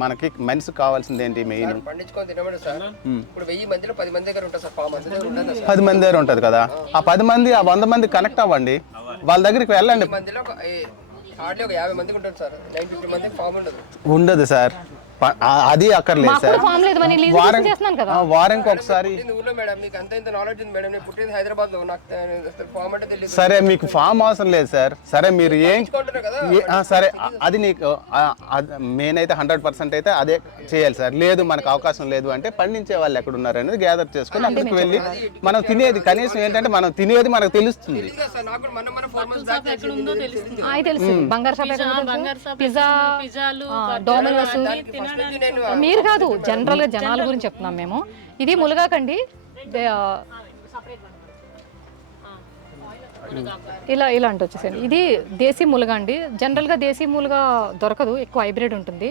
మనకి మనిషికి కావాల్సింది ఏంటి మెయిన్ పండించుకొని తినమని సార్. ఇప్పుడు 1000 మందిలో 10 మంది దగ్గర ఉంటుంది సార్ ఫామ్, అంత దగ్గర ఉంటుంది సార్. 10 మంది దగ్గర ఉంటుంది కదా, ఆ 10 మంది ఆ 100 మంది కనెక్ట్ అవ్వండి, వాళ్ళ దగ్గరికి వెళ్ళండి. మందిలో హార్డ్లీ ఒక 50 మందికి ఉంటుంది సార్. 950 మందికి ఫామ్ ఉండదు సార్, అది అక్కర్లేదు సార్. వారానికి ఒకసారి ఊర్లో మేడం, నీకు అంత ఇంత నాలెడ్జ్ ఉంది మేడం. నేను పుట్టింది హైదరాబాద్ లో, నాకు ఫామ్ అంటే తెలియదు. సరే మీకు ఫామ్ అవసరం లేదు సార్. సరే మీరు ఏం సరే అది నీకు మెయిన్ అయితే 100% అయితే అదే చేయాలి సార్. లేదు మనకు అవకాశం లేదు అంటే పండించే వాళ్ళు ఎక్కడ ఉన్నారు అనేది గ్యాదర్ చేసుకుని అక్కడికి వెళ్ళి మనం తినేది కనీసం ఏంటంటే మనం తినేది మనకు తెలుస్తుంది. మీరు కాదు, జనరల్ గా జనాల గురించి చెప్తున్నాం మేము. ఇది ములగాకండి, ఇలా అంటే వచ్చేసండి. ఇది దేశీ ములగా అండి. జనరల్ గా దేశీ ములగా దొరకదు, ఎక్కువ హైబ్రిడ్ ఉంటుంది.